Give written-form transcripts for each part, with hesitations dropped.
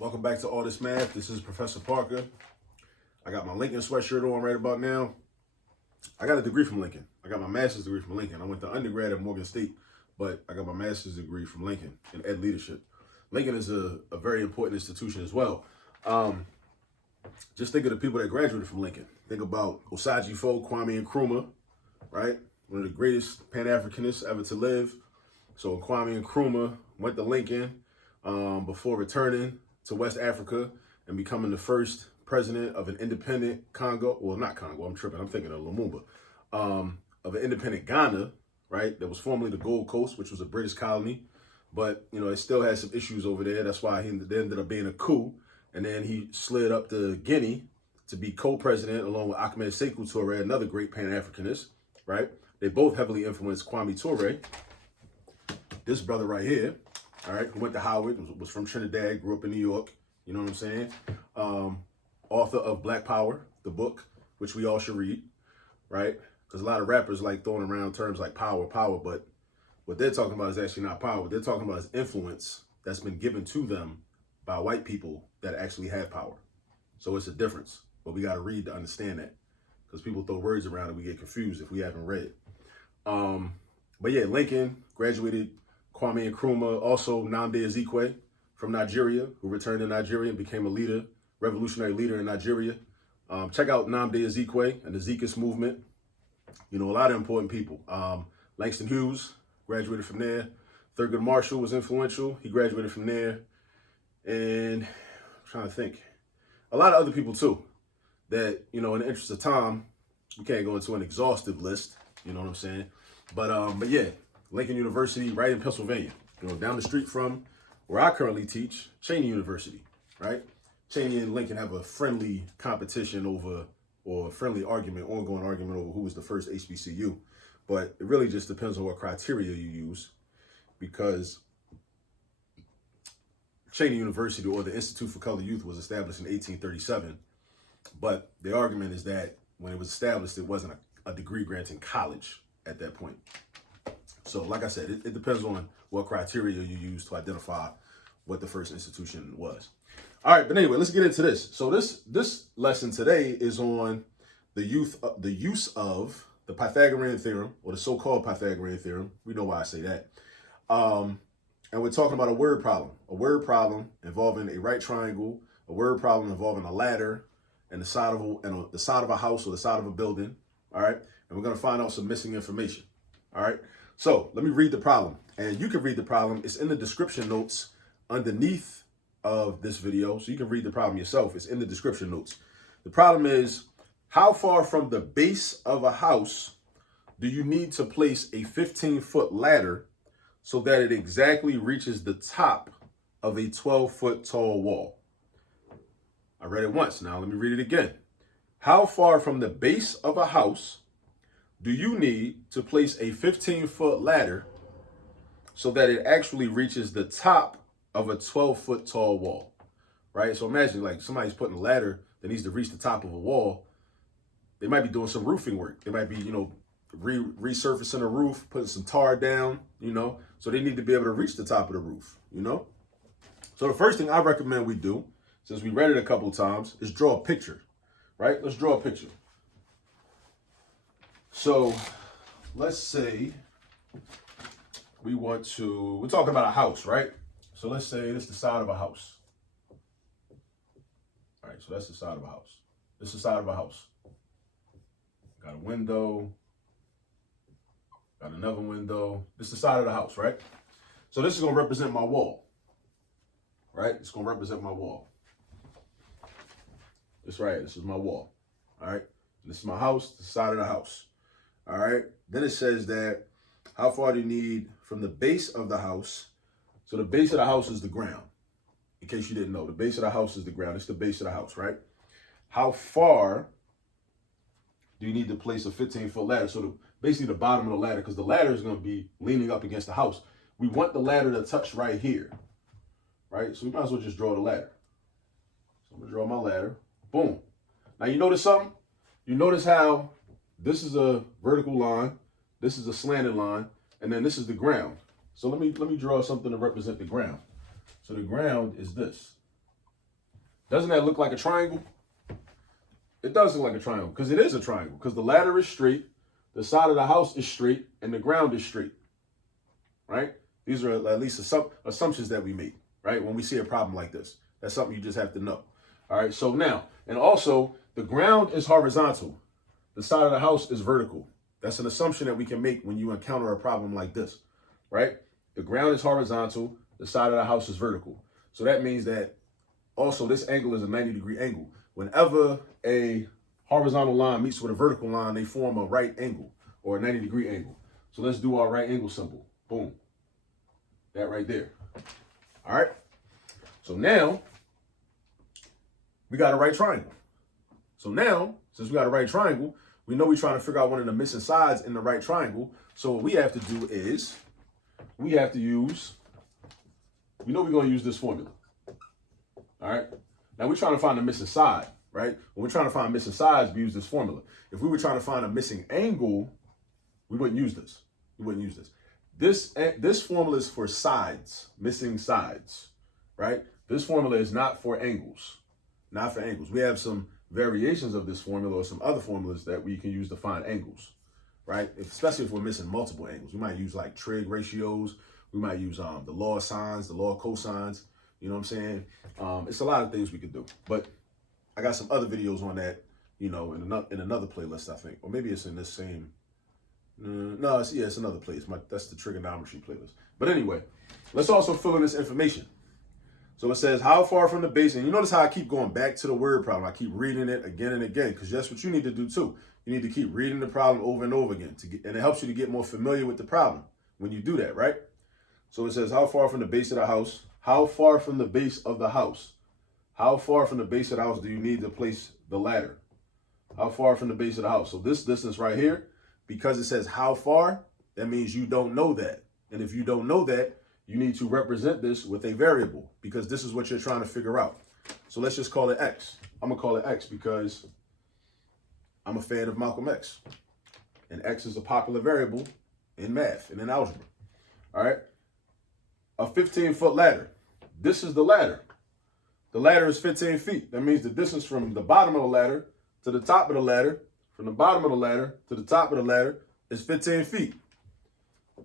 Welcome back to All This Math. This is Professor Parker. I got my Lincoln sweatshirt on right about now. I got a degree from Lincoln. I got my master's degree from Lincoln. I went to undergrad at Morgan State, but I got my master's degree from Lincoln in ed leadership. Lincoln is a very important institution as well. Just think of the people that graduated from Lincoln. Think about Osagie Fo, Kwame Nkrumah, right? One of the greatest Pan-Africanists ever to live. So Kwame Nkrumah went to Lincoln before returning to West Africa and becoming the first president of an independent Congo. Well, not Congo, I'm tripping. I'm thinking of Lumumba. Of an independent Ghana, right? That was formerly the Gold Coast, which was a British colony. But, you know, it still has some issues over there. That's why there ended up being a coup. And then he slid up to Guinea to be co-president along with Ahmed Sekou Touré, another great Pan-Africanist, right? They both heavily influenced Kwame Touré. This brother right here, all right, who went to Howard, was from Trinidad, grew up in New York, you know what I'm saying? Author of Black Power, the book, which we all should read, right? Because a lot of rappers like throwing around terms like power, but what they're talking about is actually not power. What they're talking about is influence that's been given to them by white people that actually have power. So it's a difference, but we got to read to understand that, because people throw words around and we get confused if we haven't read. But yeah, Lincoln graduated Kwame Nkrumah, also Nnamdi Azikiwe from Nigeria, who returned to Nigeria and became a leader, revolutionary leader in Nigeria. Check out Nnamdi Azikiwe and the Zikist movement. You know, a lot of important people. Langston Hughes graduated from there. Thurgood Marshall was influential. He graduated from there. And I'm trying to think. A lot of other people too that, you know, in the interest of time, we can't go into an exhaustive list. You know what I'm saying? But yeah, Lincoln University, right in Pennsylvania, you know, down the street from where I currently teach, Cheney University, right? Cheney and Lincoln have a friendly competition over, or a friendly argument, ongoing argument over who was the first HBCU. But it really just depends on what criteria you use, because Cheney University, or the Institute for Colored Youth, was established in 1837. But the argument is that when it was established, it wasn't a degree-granting college at that point. So like I said, it depends on what criteria you use to identify what the first institution was. All right, but anyway, let's get into this. So this lesson today is on the use of the Pythagorean theorem, or the so-called Pythagorean theorem. We know why I say that. And we're talking about a word problem involving a right triangle, a word problem involving a ladder and the side of a house or the side of a building. All right, and we're gonna find out some missing information. All right. So let me read the problem, and you can read the problem. It's in the description notes underneath of this video, so you can read the problem yourself. It's in the description notes. The problem is, how far from the base of a house do you need to place a 15-foot ladder so that it exactly reaches the top of a 12-foot tall wall? I read it once. Now let me read it again. How far from the base of a house do you need to place a 15-foot ladder so that it actually reaches the top of a 12-foot tall wall, right? So imagine like somebody's putting a ladder that needs to reach the top of a wall. They might be doing some roofing work. They might be, you know, resurfacing a roof, putting some tar down, you know, so they need to be able to reach the top of the roof, you know? So the first thing I recommend we do, since we read it a couple of times, is draw a picture, right? Let's draw a picture. So let's say we're talking about a house, right? So let's say this is the side of a house. All right, so that's the side of a house. This is the side of a house. Got a window, got another window. This is the side of the house, right? So this is gonna represent my wall, right? It's gonna represent my wall. This right, this is my wall, all right? This is my house, the side of the house. All right, then it says that how far do you need from the base of the house? So the base of the house is the ground. In case you didn't know, the base of the house is the ground. It's the base of the house, right? How far do you need to place a 15-foot ladder? So basically the bottom of the ladder, because the ladder is going to be leaning up against the house. We want the ladder to touch right here, right? So we might as well just draw the ladder. So I'm going to draw my ladder. Boom. Now you notice something? You notice how this is a vertical line, this is a slanted line, and then this is the ground. So let me draw something to represent the ground. So the ground is this. Doesn't that look like a triangle? It does look like a triangle because it is a triangle because the ladder is straight, the side of the house is straight, and the ground is straight, right? These are at least assumptions that we make, right? When we see a problem like this, that's something you just have to know. All right, so now, and also the ground is horizontal. The side of the house is vertical. That's an assumption that we can make when you encounter a problem like this, right? The ground is horizontal, the side of the house is vertical. So that means that also this angle is a 90-degree angle. Whenever a horizontal line meets with a vertical line, they form a right angle or a 90-degree angle. So let's do our right angle symbol. Boom. That right there. All right. So now we got a right triangle. So now, since we got a right triangle, we know we're trying to figure out one of the missing sides in the right triangle. So what we have to do is we have to use, we know we're going to use this formula. All right. Now we're trying to find the missing side, right? When we're trying to find missing sides, we use this formula. If we were trying to find a missing angle, we wouldn't use this. We wouldn't use this. This formula is for sides, missing sides, right? This formula is not for angles, not for angles. We have some variations of this formula or some other formulas that we can use to find angles, right? Especially if we're missing multiple angles. We might use like trig ratios. We might use the law of sines, the law of cosines. You know what I'm saying? It's a lot of things we could do, but I got some other videos on that, you know, in another playlist, I think, or maybe it's in this same. No, it's another place. That's the trigonometry playlist. But anyway, let's also fill in this information. So it says how far from the base, and you notice how I keep going back to the word problem. I keep reading it again and again because that's what you need to do too. You need to keep reading the problem over and over again and it helps you to get more familiar with the problem when you do that, right? So it says how far from the base of the house. How far from the base of the house? How far from the base of the house do you need to place the ladder? How far from the base of the house? So this distance right here, because it says how far, that means you don't know that. And if you don't know that, you need to represent this with a variable because this is what you're trying to figure out. So let's just call it X. I'm gonna call it X because I'm a fan of Malcolm X. And X is a popular variable in math and in algebra. All right. A 15-foot ladder. This is the ladder. The ladder is 15 feet. That means the distance from the bottom of the ladder to the top of the ladder, from the bottom of the ladder to the top of the ladder is 15 feet.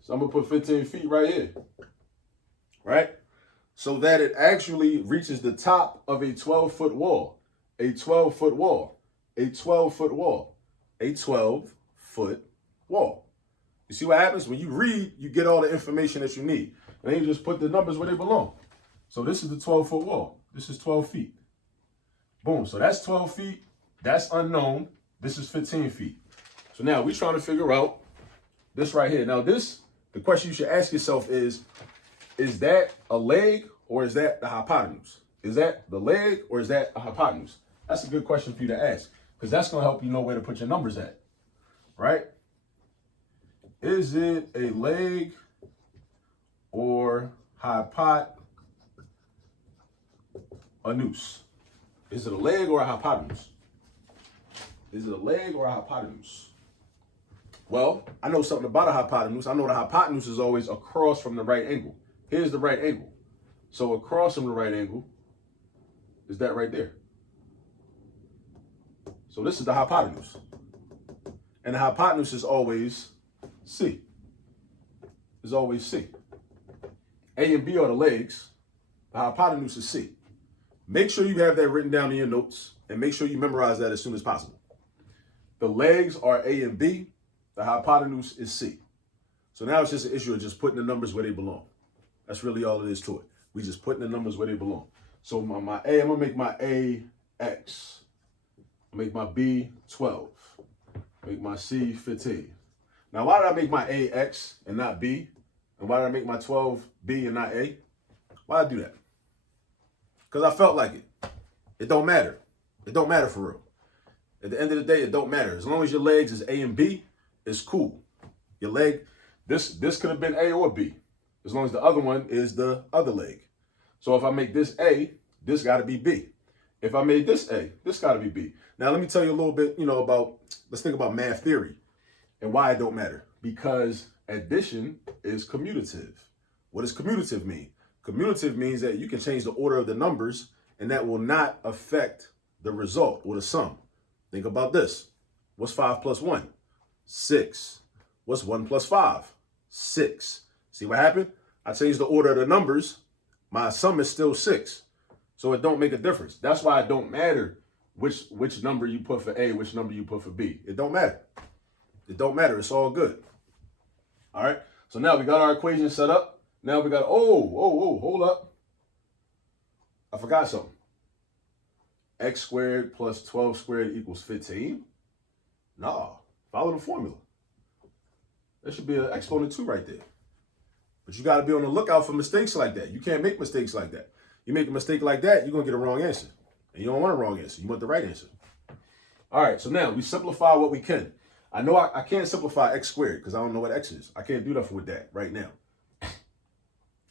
So I'm going to put 15 feet right here. Right? So that it actually reaches the top of a 12-foot wall. A 12-foot wall. A 12-foot wall. A 12-foot wall. You see what happens? When you read, you get all the information that you need. And then you just put the numbers where they belong. So this is the 12-foot wall. This is 12 feet. Boom. So that's 12 feet. That's unknown. This is 15 feet. So now we're trying to figure out this right here. Now the question you should ask yourself is that a leg or is that the hypotenuse? Is that the leg or is that a hypotenuse? That's a good question for you to ask because that's going to help you know where to put your numbers at, right? Is it a leg or hypotenuse? Is it a leg or a hypotenuse? Is it a leg or a hypotenuse? Well, I know something about a hypotenuse. I know the hypotenuse is always across from the right angle. Here's the right angle. So across from the right angle is that right there. So this is the hypotenuse. And the hypotenuse is always C. Is always C. A and B are the legs. The hypotenuse is C. Make sure you have that written down in your notes and make sure you memorize that as soon as possible. The legs are A and B. The hypotenuse is C. So now it's just an issue of just putting the numbers where they belong. That's really all it is to it. We just putting the numbers where they belong. So my A, I'm going to make my A X. I'll make my B 12. Make my C 15. Now, why did I make my A X and not B? And why did I make my 12 B and not A? Why did I do that? Because I felt like it. It don't matter. It don't matter for real. At the end of the day, it don't matter. As long as your legs is A and B, it's cool. Your leg, this could have been A or B. As long as the other one is the other leg. So if I make this A, this got to be B. If I made this A, this got to be B. Now, let me tell you a little bit, about, let's think about math theory and why it don't matter. Because addition is commutative. What does commutative mean? Commutative means that you can change the order of the numbers and that will not affect the result or the sum. Think about this. What's 5 plus 1? 6. What's 1 plus 5? 6. See what happened? I changed the order of the numbers. My sum is still 6. So it don't make a difference. That's why it don't matter which number you put for A, which number you put for B. It don't matter. It don't matter. It's all good. All right. So now we got our equation set up. Now we got, hold up. I forgot something. X squared plus 12 squared equals 15. Nah, follow the formula. There should be an exponent 2 right there. But you got to be on the lookout for mistakes like that. You can't make mistakes like that. You make a mistake like that, you're going to get a wrong answer. And you don't want a wrong answer. You want the right answer. All right, so now we simplify what we can. I know I can't simplify x squared because I don't know what x is. I can't do nothing with that right now.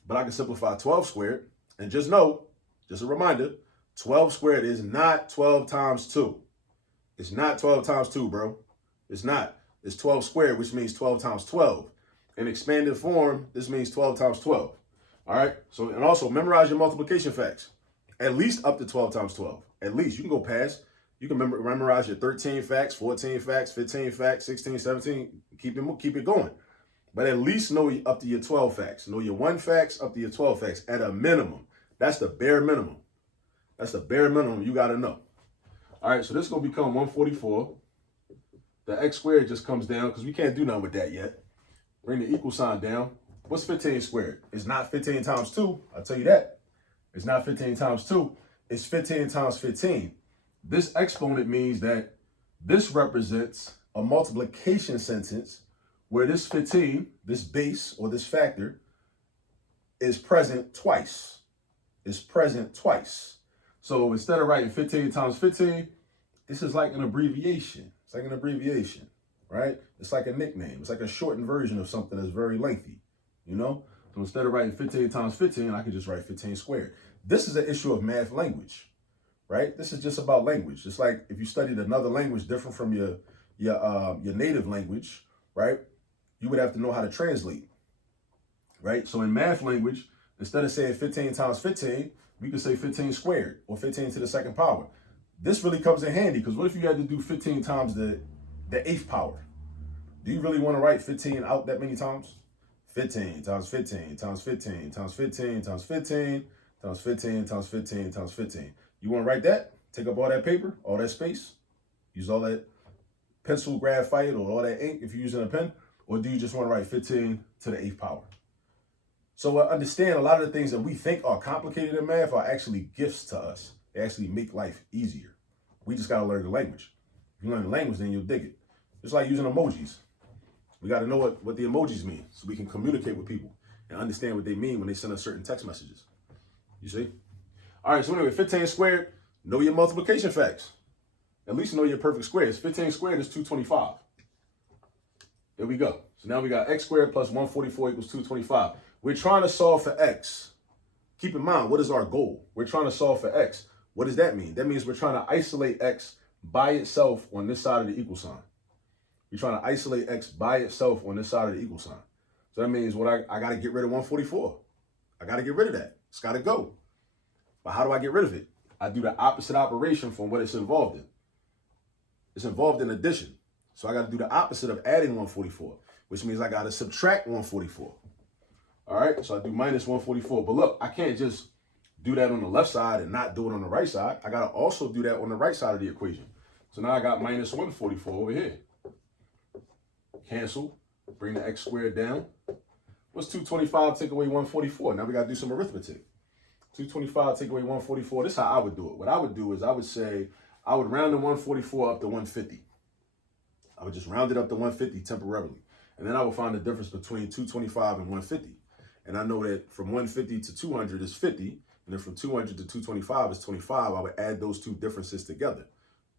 But I can simplify 12 squared. And just know, just a reminder, 12 squared is not 12 times 2. It's not 12 times 2, bro. It's not. It's 12 squared, which means 12 times 12. In expanded form, this means 12 times 12. All right? So, and also memorize your multiplication facts. At least up to 12 times 12. At least. You can go past. You can memorize your 13 facts, 14 facts, 15 facts, 16, 17. Keep it going. But at least know up to your 12 facts. Know your 1 facts up to your 12 facts at a minimum. That's the bare minimum. That's the bare minimum you got to know. All right, so this is going to become 144. The x squared just comes down because we can't do nothing with that yet. Bring the equal sign down. What's 15 squared? It's not 15 times 2. I'll tell you that. It's not 15 times 2. It's 15 times 15. This exponent means that this represents a multiplication sentence where this 15, this base or this factor, is present twice. It's present twice. So instead of writing 15 times 15, this is like an abbreviation. It's like an abbreviation, right? It's like a nickname. It's like a shortened version of something that's very lengthy, you know? So instead of writing 15 times 15, I can just write 15 squared. This is an issue of math language, right? This is just about language. It's like if you studied another language different from your native language, right? You would have to know how to translate, right? So in math language, instead of saying 15 times 15, we could say 15 squared or 15 to the second power. This really comes in handy because what if you had to do 15 times the 8th power? Do you really want to write 15 out that many times? 15 times 15 times 15 times 15 times 15 times 15 times 15 times 15. You want to write that? Take up all that paper, all that space, use all that pencil graphite or all that ink if you're using a pen, or do you just want to write 15 to the 8th power? So understand a lot of the things that we think are complicated in math are actually gifts to us. They actually make life easier. We just got to learn the language. If you learn the language, then you'll dig it. Just like using emojis. We got to know what the emojis mean so we can communicate with people and understand what they mean when they send us certain text messages. You see? All right, so anyway, 15 squared, know your multiplication facts. At least know your perfect squares. 15 squared is 225. There we go. So now we got x squared plus 144 equals 225. We're trying to solve for x. Keep in mind, what is our goal? We're trying to solve for x. What does that mean? That means we're trying to isolate x by itself on this side of the equal sign. We're trying to isolate x by itself on this side of the equal sign. So that means what I got to get rid of 144. I got to get rid of that. It's got to go. But how do I get rid of it? I do the opposite operation from what it's involved in. It's involved in addition. So I got to do the opposite of adding 144, which means I got to subtract 144. All right, so I do minus 144. But look, I can't just do that on the left side and not do it on the right side. I got to also do that on the right side of the equation. So now I got minus 144 over here. Cancel. Bring the x squared down. What's 225 take away 144? Now we got to do some arithmetic. 225 take away 144. This is how I would do it. What I would do is I would say I would round the 144 up to 150. I would just round it up to 150 temporarily. And then I would find the difference between 225 and 150. And I know that from 150 to 200 is 50. And then from 200 to 225 is 25. I would add those two differences together.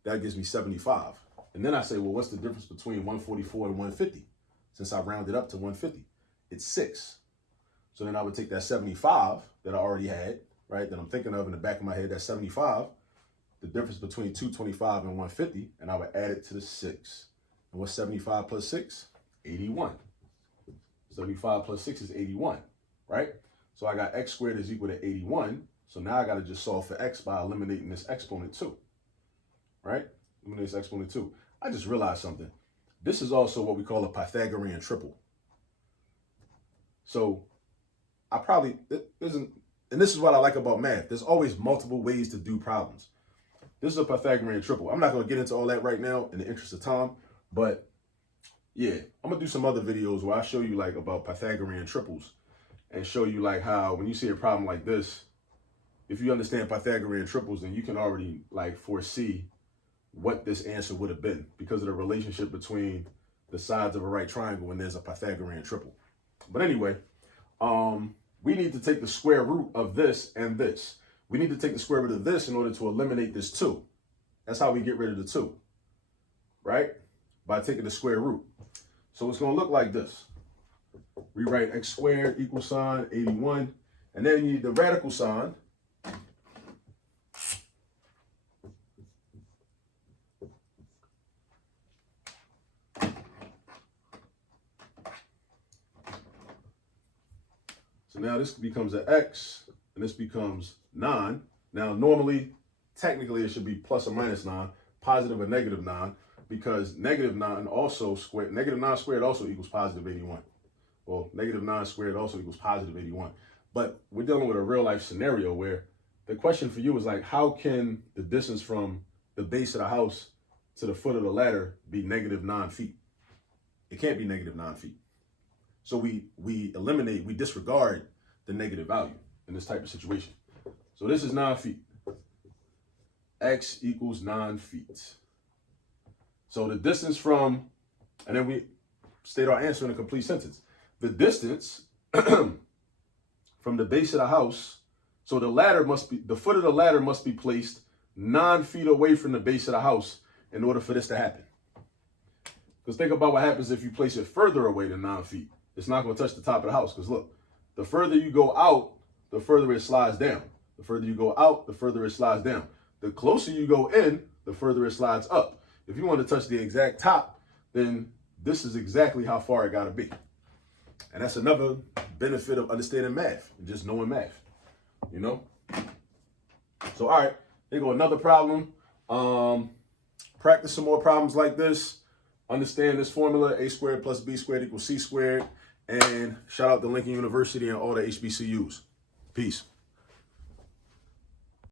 That gives me 75. And then I say, well, what's the difference between 144 and 150? Since I rounded up to 150, it's 6. So then I would take that 75 that I already had, right, that I'm thinking of in the back of my head, that 75, the difference between 225 and 150, and I would add it to the 6. And what's 75 plus 6? 81. 75 plus 6 is 81, right? So I got x squared is equal to 81. So now I got to just solve for x by eliminating this exponent 2, right? Eliminate this exponent 2. I just realized something. This is also what we call a Pythagorean triple. So I probably, and this is what I like about math. There's always multiple ways to do problems. This is a Pythagorean triple. I'm not going to get into all that right now in the interest of time, but yeah, I'm going to do some other videos where I show you like about Pythagorean triples and show you like how when you see a problem like this, if you understand Pythagorean triples, then you can already like foresee what this answer would have been because of the relationship between the sides of a right triangle when there's a Pythagorean triple. But anyway, we need to take the square root of this and this. We need to take the square root of this in order to eliminate this 2. That's how we get rid of the 2, right? By taking the square root. So it's going to look like this. We write x squared equals sign 81, and then you need the radical sign. So now this becomes an x, and this becomes 9. Now, normally, technically, it should be plus or minus 9, positive or negative 9, because negative 9 also squared, negative 9 squared also equals positive 81. Well, negative 9 squared also equals positive 81. But we're dealing with a real life scenario where the question for you is like, how can the distance from the base of the house to the foot of the ladder be negative 9 feet? It can't be negative 9 feet. So we eliminate, we disregard the negative value in this type of situation. So this is 9 feet. X equals 9 feet. So the distance from, and then we state our answer in a complete sentence. The distance from the base of the house, so the ladder must be, the foot of the ladder must be placed 9 feet away from the base of the house in order for this to happen. Because think about what happens if you place it further away than 9 feet. It's not going to touch the top of the house. Because look, the further you go out, the further it slides down. The further you go out, the further it slides down. The closer you go in, the further it slides up. If you want to touch the exact top, then this is exactly how far it got to be. And that's another benefit of understanding math, just knowing math, you know? So, all right, here go another problem. Practice some more problems like this. Understand this formula, a squared plus b squared equals c squared. And shout out to Lincoln University and all the HBCUs. Peace.